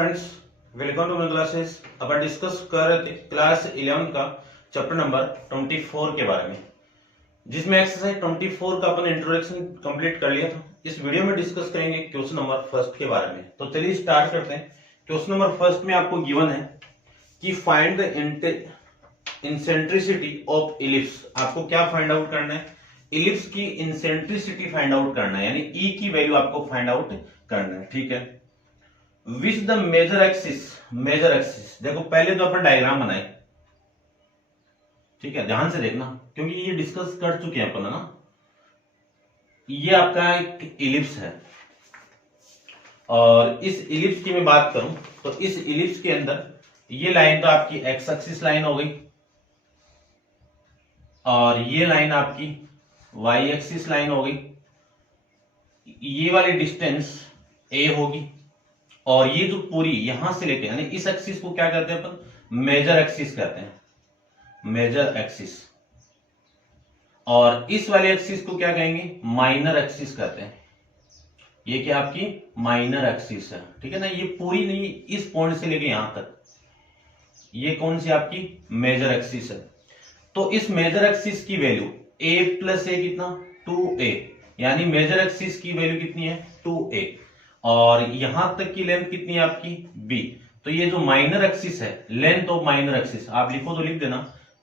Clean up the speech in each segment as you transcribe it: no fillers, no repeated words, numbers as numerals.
Friends, welcome to my classes. अब discuss कर रहे थे क्लास 11 का चैप्टर नंबर 24 के बारे में, जिसमें एक्सरसाइज 24 का अपन इंट्रोडक्शन कंप्लीट कर लिया था। इस वीडियो में डिस्कस करेंगे क्वेश्चन नंबर फर्स्ट के बारे में। तो चलिए स्टार्ट करते हैं। क्वेश्चन नंबर फर्स्ट में आपको गिवन है कि फाइंड द इंसेंट्रिसिटी ऑफ इलिप्स। आपको क्या फाइंड आउट करना है? इलिप्स की इंसेंट्रिसिटी फाइंड आउट करना है, यानी ई की वैल्यू आपको फाइंड आउट करना है। ठीक है, विच द मेजर एक्सिस देखो, पहले तो अपन डायग्राम बनाए। ठीक है, ध्यान से देखना क्योंकि ये डिस्कस कर चुके हैं अपन, है ना। ये आपका एक इलिप्स है और इस इलिप्स की मैं बात करूं तो इस इलिप्स के अंदर ये लाइन तो आपकी एक्स एक्सिस लाइन हो गई और ये लाइन आपकी वाई एक्सिस लाइन हो गई। ये वाली डिस्टेंस ए होगी और ये जो पूरी यहां से लेके, यानी इस एक्सिस को क्या कहते हैं अपन? मेजर एक्सिस कहते हैं, मेजर एक्सिस। और इस वाले एक्सिस को क्या कहेंगे? माइनर एक्सिस कहते हैं। ये क्या आपकी माइनर एक्सिस है। ठीक है ना, ये पूरी नहीं, इस पॉइंट से लेके यहां तक ये कौन सी आपकी मेजर एक्सिस है। तो इस मेजर एक्सिस की वैल्यू a प्लस ए कितना? 2a, यानी मेजर एक्सिस की वैल्यू कितनी है? 2a। और यहां तक की लेंथ कितनी है आपकी? b। तो ये जो माइनर एक्सिस है, लेंथ ऑफ माइनर एक्सिस, आप लिखो तो लिख देना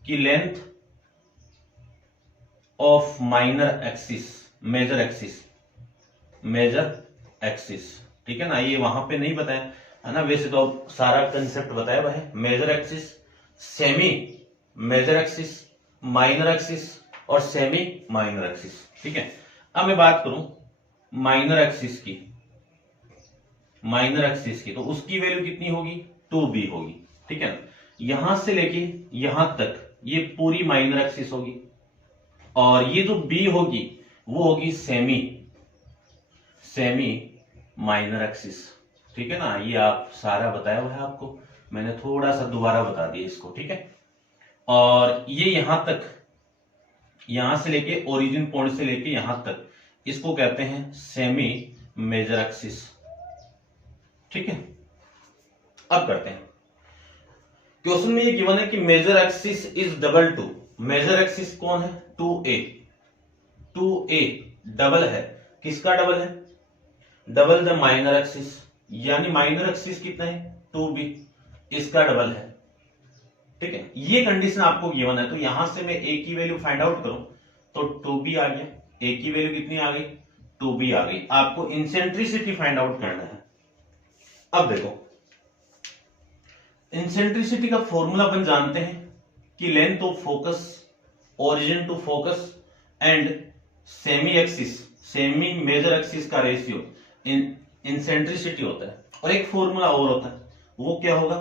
कि length of minor axis, major axis, major axis. ठीक है ना, ये वहां पे नहीं बताया है ना, वैसे तो सारा कंसेप्ट बताया हुआ है। Major axis, semi major axis, minor axis और सेमी माइनर एक्सिस। ठीक है, अब मैं बात करूं माइनर एक्सिस की, तो उसकी वैल्यू कितनी होगी? 2b होगी। ठीक है ना, यहां से लेके यहां तक ये पूरी माइनर एक्सिस होगी और ये जो b होगी वो होगी सेमी माइनर एक्सिस। ठीक है ना, ये आप सारा बताया हुआ है आपको, मैंने थोड़ा सा दोबारा बता दिया इसको। ठीक है, और ये यहां तक, यहां से लेके ओरिजिन पॉइंट से लेके यहां तक, इसको कहते हैं सेमी मेजर एक्सिस। ठीक है, अब करते हैं। क्वेश्चन में ये गिवन है कि major axis is double to. Major axis कौन है? 2a डबल है। किसका डबल है? डबल द माइनर एक्सिस, यानी माइनर एक्सिस कितना है? 2b, इसका डबल है। ठीक है, ये कंडीशन आपको गिवन है। तो यहां से मैं a की वैल्यू फाइंड आउट करूं तो 2b आ गया। a की वैल्यू कितनी आ गई? 2b आ गई। आपको इंसेंट्रिसिटी फाइंड आउट करना है। अब देखो, इंसेंट्रिसिटी का फॉर्मूला अपन जानते हैं कि length of focus, origin to focus and semi axis, semi major axis का रेशियो इंसेंट्रिसिटी होता है। और एक फॉर्मूला और होता है, वो क्या होगा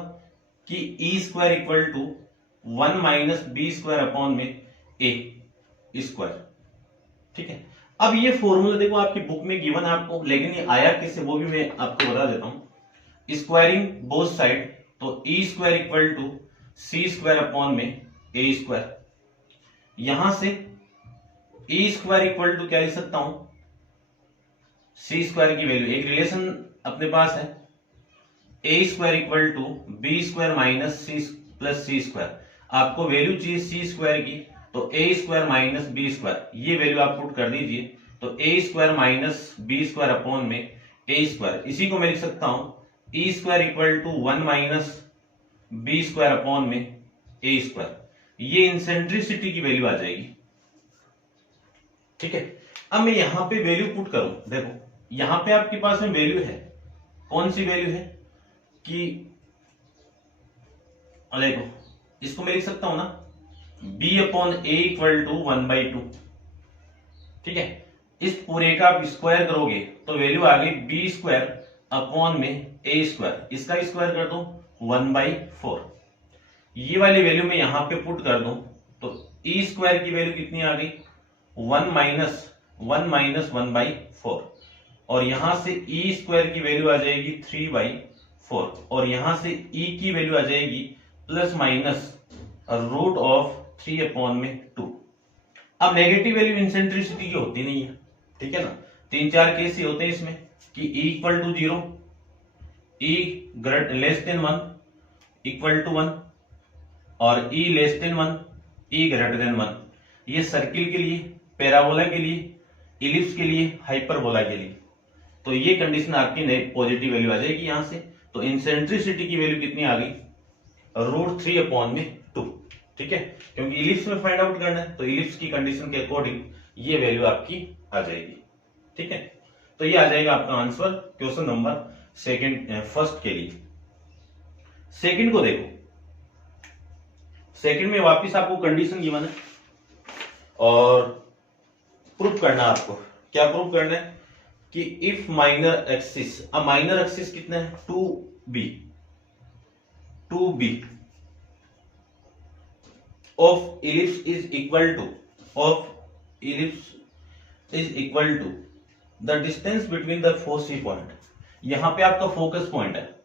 कि e square equal to 1 minus b square upon में ए स्क्वायर। ठीक है, अब ये फॉर्मूला देखो आपकी बुक में गिवन है आपको, लेकिन ये आया किससे वो भी मैं आपको बता देता हूं। स्क्वायरिंग बोथ साइड, तो e square equal to c square upon में ए स्क्वायर। यहां से ई स्क्वायर इक्वल टू क्या लिख सकता हूं? सी स्क्वायर की वैल्यू, एक रिलेशन अपने पास है, a square equal to b square minus c plus c square. आपको वैल्यू चाहिए सी स्क्वायर की, तो a square minus b square, ये वैल्यू आप पुट कर दीजिए। तो a square minus b square upon में ए स्क्वायर, इसी को मैं लिख सकता हूं e square equal to 1 minus b square upon में ए स्क्वायर। ये इंसेंट्रिसिटी की वैल्यू आ जाएगी। ठीक है, अब मैं यहां पे वैल्यू पुट करूं, देखो यहां पे आपके पास में वैल्यू है, कौन सी वैल्यू है कि देखो, इसको मैं लिख सकता हूं ना b upon a equal to 1/2। ठीक है, इस पूरे का आप स्क्वायर करोगे तो वैल्यू आ गई बी स्क्वायर अपॉन में ए स्क्वायर, इसका स्क्वायर कर दो 1/4। ये वाली वैल्यू में यहां पे पुट कर दूं तो ई स्क्वायर की वैल्यू कितनी आ गई? 1 माइनस 1/4। और यहां से ई स्क्वायर की वैल्यू आ जाएगी 3/4 और यहां से ई की वैल्यू आ जाएगी plus minus root of 3 upon में 2। अब नेगेटिव वैल्यू इंसेंट्रिसिटी की होती नहीं है। ठीक है ना, 3-4 केस ही होते हैं इसमें कि E equal to 0, E less than 1 equal to 1 और E less than 1 E greater than 1। ये सर्किल के लिए, पैराबोला के लिए, इलिप्स के लिए, हाइपरबोला के लिए। तो ये कंडीशन आपकी पॉजिटिव वैल्यू आ जाएगी यहां से। तो इंसेंट्रिसिटी की वैल्यू कितनी आ गई, √3/2। ठीक है, क्योंकि इलिप्स में फाइंड आउट करना है तो इलिप्स की कंडीशन के अकॉर्डिंग ये वैल्यू आपकी आ जाएगी। ठीक है, तो ये आ जाएगा आपका आंसर क्वेश्चन नंबर फर्स्ट के लिए। सेकंड को देखो, सेकंड में वापिस आपको कंडीशन गिवन है और प्रूफ करना है आपको। क्या प्रूफ करना है कि इफ माइनर एक्सिस, अब माइनर एक्सिस कितने हैं, 2b of ellipse is equal to the distance between the foci point. यहां पे आपका फोकस पॉइंट है।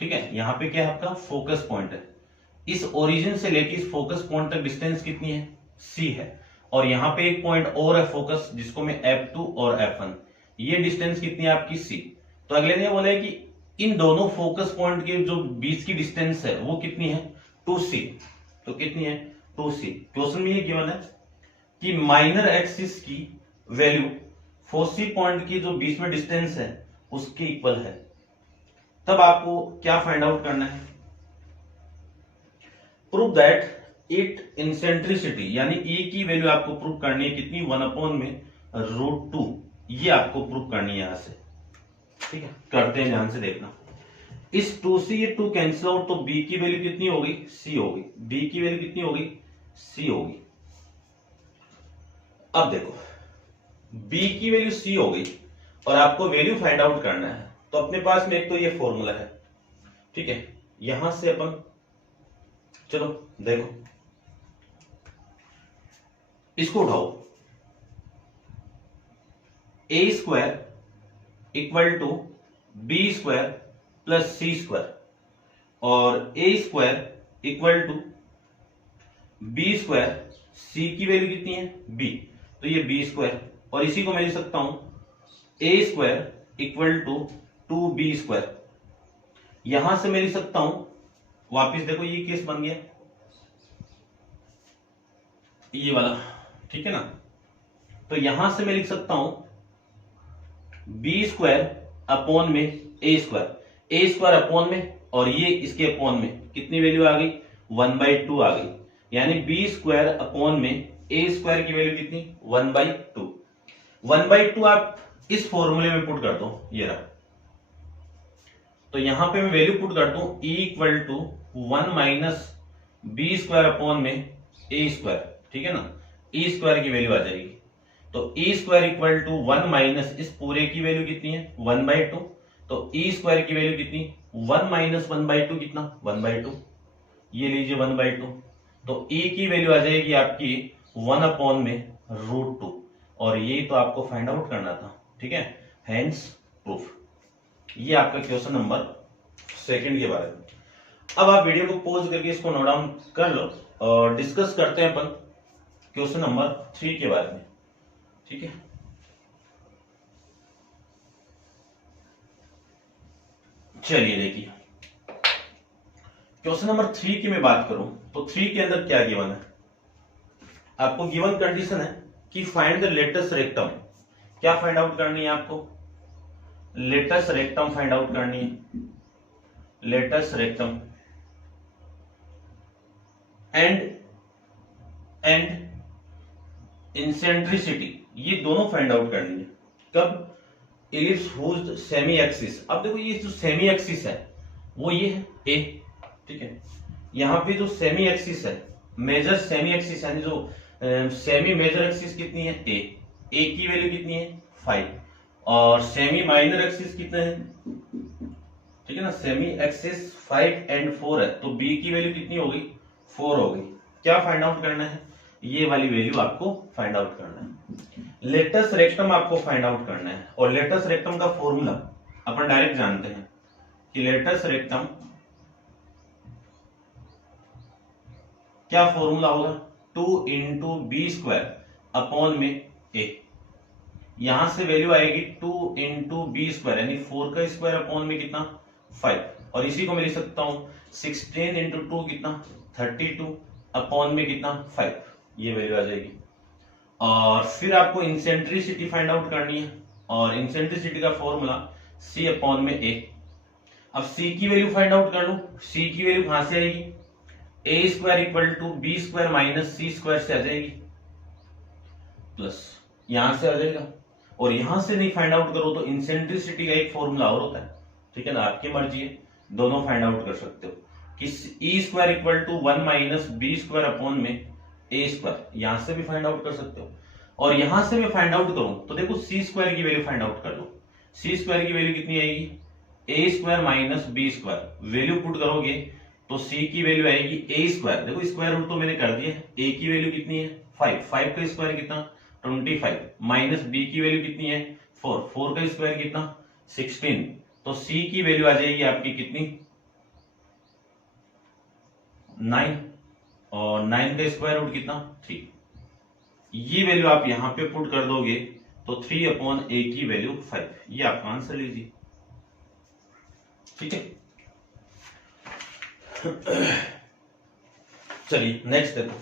ठीक है, यहां पे क्या है, आपका फोकस पॉइंट है। इस ओरिजिन से लेके इस फोकस पॉइंट तक डिस्टेंस कितनी है, c है। और यहां पे एक पॉइंट और है फोकस, जिसको मैं F2 और F1, ये डिस्टेंस कितनी है आपकी c। तो अगले ने बोला है कि इन दोनों फोकस पॉइंट के जो बीच की डिस्टेंस है वो कितनी है, 2c। तो कितनी है, 2c। क्वेश्चन में ये गिवन है कि माइनर एक्सिस की वैल्यू फोसी पॉइंट की जो बीच में डिस्टेंस है उसके इक्वल है। तब आपको क्या फाइंड आउट करना है, प्रूव दैट इट इंसेंट्रिसिटी, यानी E की वैल्यू आपको प्रूव करनी है कितनी, 1/√2। ये आपको प्रूव करनी है यहां से। ठीक है, करते हैं, ध्यान से देखना। इस 2c ये 2 कैंसिल आउट, तो B की वैल्यू कितनी होगी, c होगी। B की वैल्यू कितनी होगी, c होगी। अब देखो, B की वैल्यू c हो गई और आपको वैल्यू फाइंड आउट करना है। तो अपने पास में एक तो ये फॉर्मूला है। ठीक है, यहां से अपन, चलो देखो, इसको उठाओ, a² equal to b² plus c² और a² equal to b²। c की वैल्यू कितनी है, b, तो ये b²। और इसी को मैं लिख सकता हूं a² इक्वल टू 2b²। यहां से मैं लिख सकता हूं, वापिस देखो ये केस बन गया ये वाला। ठीक है ना, तो यहां से मैं लिख सकता हूं b² अपॉन में a² अपॉन में, और ये इसके अपॉन में कितनी वैल्यू आ गई, 1/2 आ गई। यानी b² अपॉन में a² की वैल्यू कितनी, 1/2। 1/2 आप इस फॉर्मूले में पुट कर दो, ये रहा। तो यहां पे मैं वैल्यू पुट करता हूं E equal to 1 minus b² upon में a²। ठीक है ना, e² की वैल्यू आ जाएगी। तो e² इक्वल टू 1 माइनस इस पूरे की वैल्यू कितनी है, 1/2। तो e² की वैल्यू कितनी, 1 माइनस 1/2 कितना, 1/2। ये लीजिए 1/2। तो e की वैल्यू आ जाएगी आपकी 1 अपॉन में √2, और ये तो आपको फाइंड आउट करना था। ठीक है, हेंस प्रूफ। ये आपका क्वेश्चन नंबर सेकंड के बारे में। अब आप वीडियो को पॉज करके इसको नोट डाउन कर लो और डिस्कस करते हैं अपन क्वेश्चन नंबर 3 के बारे में। ठीक है, चलिए देखिए, क्वेश्चन नंबर 3 की मैं बात करूं तो 3 के अंदर क्या गिवन है, आपको गिवन कंडीशन है कि फाइंड द लेटेस्ट रेक्टम। क्या फाइंड आउट करनी है आपको, लेटेस्ट रेक्टम फाइंड आउट करनी है, लेटेस्ट रेक्टम एंड इंसेंट्रिसिटी, ये दोनों फाइंड आउट करनी है। कब, इलिप्स हुज सेमी एक्सिस। अब देखो ये जो सेमी एक्सिस है वो ये है ए। ठीक है, यहां पे जो सेमी एक्सिस है, मेजर सेमी एक्सिस है, जो सेमी मेजर एक्सिस कितनी है, ए की वैल्यू कितनी है, 5, और सेमी माइनर एक्सिस कितने हैं, ठीक है ना, सेमी एक्सिस 5 एंड 4 है। तो बी की वैल्यू कितनी हो गई, 4 हो गई। क्या फाइंड आउट करना है, ये वाली वैल्यू आपको फाइंड आउट करना है। लेटेस्ट रेक्टम आपको फाइंड आउट करना है, और लेटेस्ट रेक्टम का फॉर्मूला अपन डायरेक्ट जानते हैं कि लेटेस्ट रेक्टम क्या फॉर्मूला होगा, 2 इंटू b² अपॉन में a। यहां से वैल्यू आएगी 2 इंटू b² यानी 4 का स्क्वायर अपॉन में कितना, 5, और इसी को मैं लिख सकता हूँ 16 इंटू 2 कितना 32 अपॉन में कितना 5, ये वैल्यू आ जाएगी। और फिर आपको इंसेंट्रिसिटी फाइंड आउट करनी है, और इंसेंट्रिसिटी का फॉर्मूला C अपॉन में A। अब C की वैल्यू फाइंड आउट कर लो। C की वैल्यू कहां से आएगी, A square equal to B square minus C square से आ जाएगी, प्लस यहां से आ जाएगा। और यहां से नहीं फाइंड आउट करो तो इंसेंट्रिसिटी का एक फॉर्मूला और होता है, ठीक है ना, आपकी मर्जी है, दोनों फाइंड आउट कर सकते हो कि E square equal to 1 minus B square upon में A स्क्वायर, यहां से भी फाइंड आउट कर सकते हो। और यहां से मैं फाइंड आउट करूं तो देखो C स्क्वायर की वैल्यू फाइंड आउट कर लो। C स्क्वायर की वैल्यू कितनी आएगी, A square minus B square, value put करोगे तो C की वैल्यू आएगी A स्क्वायर, देखो स्क्वायर रूट तो मैंने कर दिया, A की वैल्यू कितनी है 5, 5 का स्क्वायर कितना 25, माइनस B की वैल्यू कितनी है 4, 4 का स्क्वायर कितना 16, तो C की वैल्यू आ जाएगी आपकी कितनी 9, और 9 का स्क्वायर रूट कितना 3। ये वैल्यू आप यहां पे पुट कर दोगे तो 3 अपॉन A की वैल्यू 5, ये आपका आंसर लीजिए, ठीक है। चलिए नेक्स्ट देखो,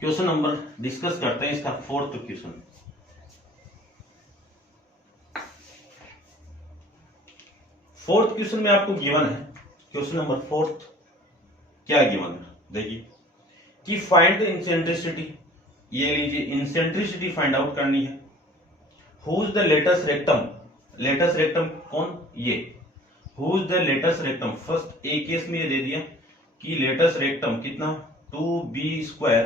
क्वेश्चन नंबर डिस्कस करते हैं इसका 4th क्वेश्चन। फोर्थ क्वेश्चन में आपको गिवन है, क्वेश्चन नंबर 4th क्या गिवन है, देखिए कि फाइंड द इंसेंट्रिसिटी, ये लीजिए इंसेंट्रिसिटी फाइंड आउट करनी है। Who is the latus rectum, latus rectum कौन, ये who is the latus rectum, first A case में ये दे दिया कि लेटेस्ट रेक्टम कितना 2b स्क्वायर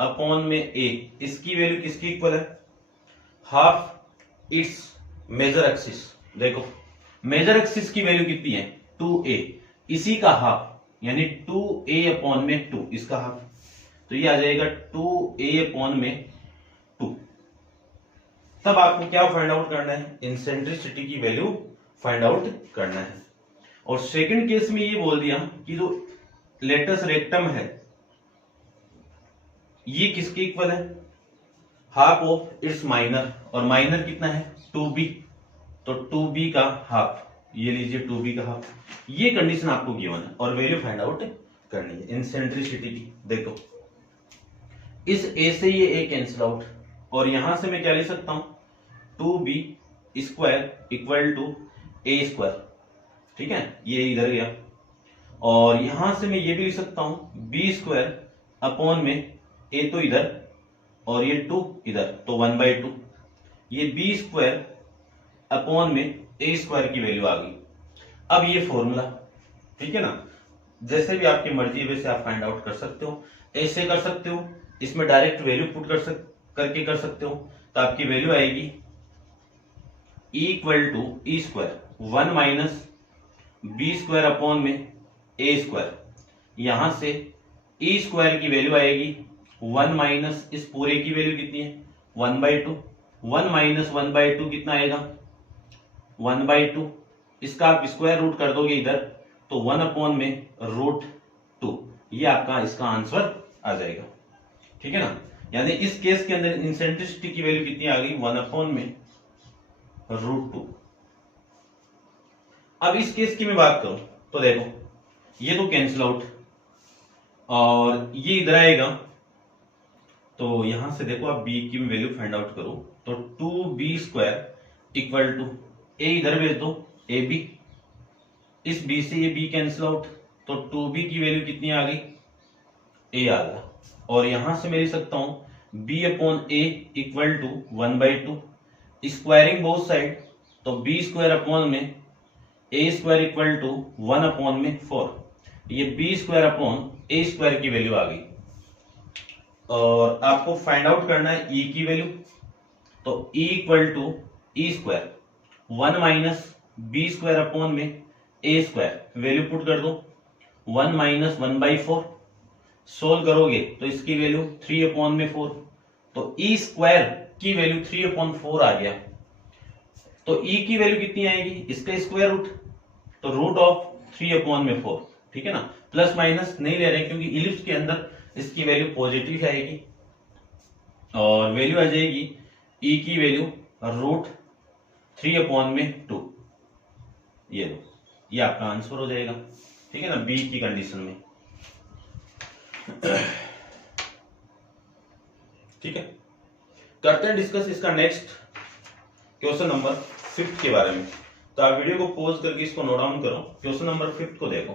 अपॉन में a, इसकी वैल्यू किसकी इक्वल है, हाफ इट्स मेजर एक्सिस। देखो मेजर एक्सिस की वैल्यू कितनी है 2a, इसी का हाफ यानी 2a अपॉन में 2, इसका हाफ, तो ये आ जाएगा 2a अपॉन में 2। तब आपको क्या फाइंड आउट करना है, इंसेंट्रिसिटी की वैल्यू फाइंड आउट करना है। और सेकंड केस में ये बोल दिया कि जो लेटेस्ट रेक्टम है ये किसके इक्वल है, हाफ ऑफ इट्स माइनर, और माइनर कितना है 2b, तो 2b का हाफ, ये लीजिए 2b का हाफ, ये कंडीशन आपको गिवन है और वैल्यू फाइंड आउट करनी है इंसेंट्रिसिटी की। देखो इस a से ये a कैंसिल आउट, और यहां से मैं क्या ले सकता हूं 2b square equal to a square, ठीक है, ये इधर गया, और यहां से मैं ये भी लिख सकता हूं b स्क्वायर अपॉन में a तो इधर और ये 2 इधर, तो 1/2, ये b स्क्वायर अपॉन में a स्क्वायर की वैल्यू आ गई। अब ये फॉर्मूला, ठीक है ना, जैसे भी आपकी मर्जी है वैसे आप फाइंड आउट कर सकते हो, ऐसे कर सकते हो, इसमें डायरेक्ट वैल्यू पुट करके कर सकते हो, तो आपकी वैल्यू आएगी E equal to e square 1 minus b square upon में a स्क्वायर, यहां से e स्क्वायर की वैल्यू आएगी 1 माइनस इस पूरे की वैल्यू कितनी है 1/2, 1 माइनस 1/2 कितना आएगा 1/2, इसका आप स्क्वायर रूट कर दोगे इधर तो 1 अपॉन में √2, ये आपका इसका आंसर आ जाएगा, ठीक है ना। यानी इस केस के अंदर इंसेंट्रिसिटी की वैल्यू कितनी आ गई 1 अपॉन में √2। अब इस केस की मैं बात करूं तो देखो ये तो कैंसिल आउट और ये इधर आएगा, तो यहां से देखो आप b की वैल्यू फाइंड आउट करो तो 2b square equal to a इधर भेज दो ab, इस b से ये b कैंसिल आउट, तो 2b की वैल्यू कितनी आ गई a आ गया, और यहां से मैं लिख सकता हूं b upon a equal to 1/2, squaring both side, तो b स्क्वायर अपॉन में a square equal to 1 upon में 4, ये b square upon a square की वैल्यू आ गई। और आपको फाइंड आउट करना है e की वैल्यू, तो e equal to e square 1 minus b square upon में a स्क्वायर, वैल्यू पुट कर दो 1 माइनस 1/4, सोल्व करोगे तो इसकी वैल्यू 3 अपॉन में 4, तो e स्क्वायर की वैल्यू 3 अपॉन 4 आ गया, तो e की वैल्यू कितनी आएगी इसका स्क्वायर रूट, तो रूट ऑफ 3 अपॉन में 4, ठीक है ना, प्लस माइनस नहीं ले रहे क्योंकि इलिप्स के अंदर इसकी वैल्यू पॉजिटिव आएगी, और वैल्यू आ जाएगी e की वैल्यू √3 अपॉन में 2, ये लो ये आपका आंसर हो जाएगा, ठीक है ना, बी की कंडीशन में। ठीक है, करते हैं डिस्कस इसका नेक्स्ट क्वेश्चन नंबर 5 के बारे में। तो आप वीडियो को पॉज करके इसको नोट डाउन करो, क्वेश्चन नंबर 5 को देखो।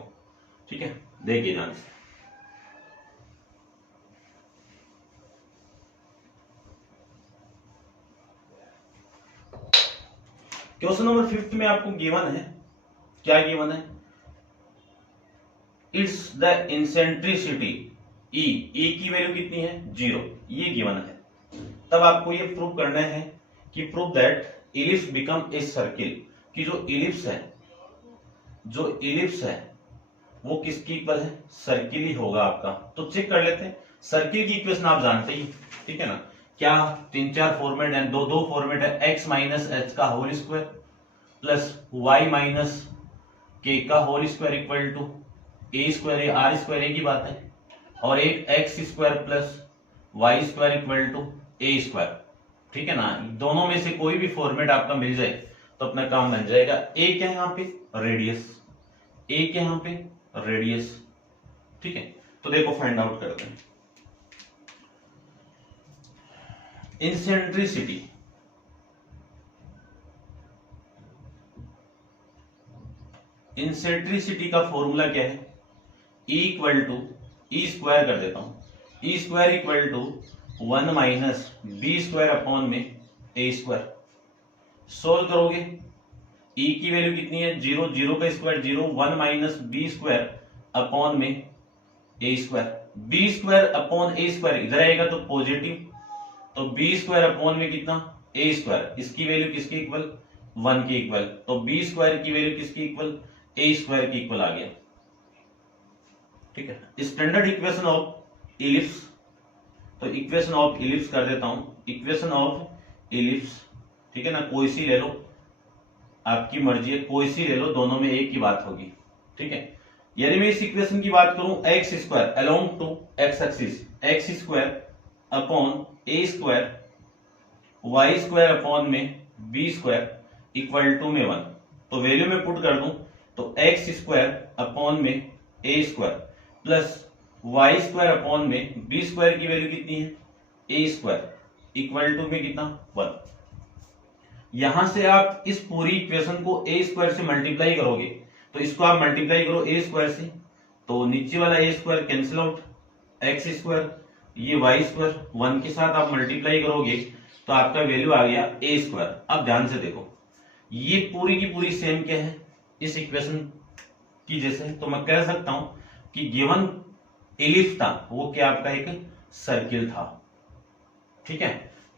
ठीक है, देखिए ध्यान से। क्वेश्चन नंबर 5 में आपको गिवन है, क्या गिवन है, इट्स द इंसेंट्रिसिटी ई, ई की वैल्यू कितनी है 0, ये गिवन है। तब आपको ये प्रूव करना है कि prove that ellipse become a circle, कि जो इलिप्स है वो किसकी इक्वल है, सर्किल ही होगा आपका। तो चेक कर लेते हैं, सर्किल की इक्वेशन आप जानते ही, ठीक है ना, क्या 3-4 फॉर्मेट है, दो फॉर्मेट है, x माइनस एच का whole square plus y minus k का whole square equal to a square, r square एक ही बात है, और एक x square plus y square equal to a square. ठीक है ना, दोनों में से कोई भी फॉर्मेट आपका मिल जाए तो अपना काम बन जाएगा। ए क्या है यहाँ पे, रेडियस, ए क्या यहाँ पे, रेडियस। ठीक है, तो देखो फाइंड आउट करते हैं। इंसेंट्रिसिटी, इंसेंट्रिसिटी का फॉर्मूला क्या है, E equal to e square कर देता हूं, e square equal to 1 minus b square upon में ए स्क्वायर। सोल्व करोगे, E की वैल्यू कितनी है 0, 0 का square 0, 1 minus b square upon में a square. B square upon a square इधर आएगा तो पॉजिटिव, तो बी स्क्वायर अपॉन में कितना, ए स्क्वायर, इसकी वैल्यू किसकी इक्वल, 1 के इक्वल, तो बी स्क्वायर की वैल्यू किसकी इक्वल, ए स्क्वायर की इक्वल आ गया। ठीक है, स्टैंडर्ड इक्वेशन ऑफ इलिप्स, तो इक्वेशन ऑफ इलिप्स कर देता हूं, इक्वेशन ऑफ इलिप्स। ठीक है ना, कोई सी ले लो, आपकी मर्जी है, कोई सी ले लो, दोनों में एक ही बात होगी। ठीक है, यदि मैं इस इक्वेशन की बात करूं, x square along to x axis, x square upon a square y square upon में बी स्क्वायर इक्वल टू में 1, तो वैल्यू में पुट कर दूं तो एक्स स्क्वायर अपॉन में a square plus y square upon में बी स्क्वायर की वैल्यू कितनी है, ए स्क्वायर इक्वल टू में कितना, 1। यहां से आप इस पूरी इक्वेशन को ए स्क्वायर से मल्टीप्लाई करोगे, तो इसको आप मल्टीप्लाई करो ए स्क्वायर से, तो नीचे वाला a square cancel out, x square ये वाई स्क्वायर 1 के साथ आप मल्टीप्लाई करोगे तो आपका वैल्यू आ गया ए स्क्वायर। अब ध्यान से देखो, ये पूरी की पूरी सेम क्या है इस इक्वेशन की जैसे, तो मैं कह सकता हूं कि गिवन इलिप्स था वो क्या आपका एक सर्किल था। ठीक है,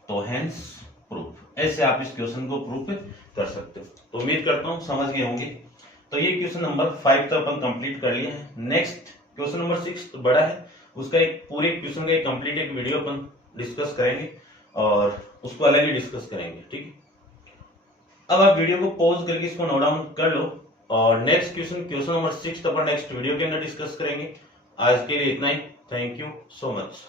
तो हेंस प्रूफ, ऐसे आप इस क्वेश्चन को प्रूफ कर सकते हो। तो उम्मीद करता हूं समझ गए होंगे। तो ये क्वेश्चन नंबर 5 तो अपन कंप्लीट कर लिए हैं। नेक्स्ट क्वेश्चन नंबर 6 तो बड़ा है, उसका एक पूरे क्वेश्चन का एक कंप्लीट एक वीडियो अपन डिस्कस करेंगे और उसको अलग ही डिस्कस करेंगे। ठीक है, अब आप वीडियो को पॉज करके इसको नोट डाउन कर लो और नेक्स्ट क्वेश्चन नंबर 6 अपन नेक्स्ट वीडियो के अंदर डिस्कस करेंगे। आज के लिए इतना ही, थैंक यू सो मच।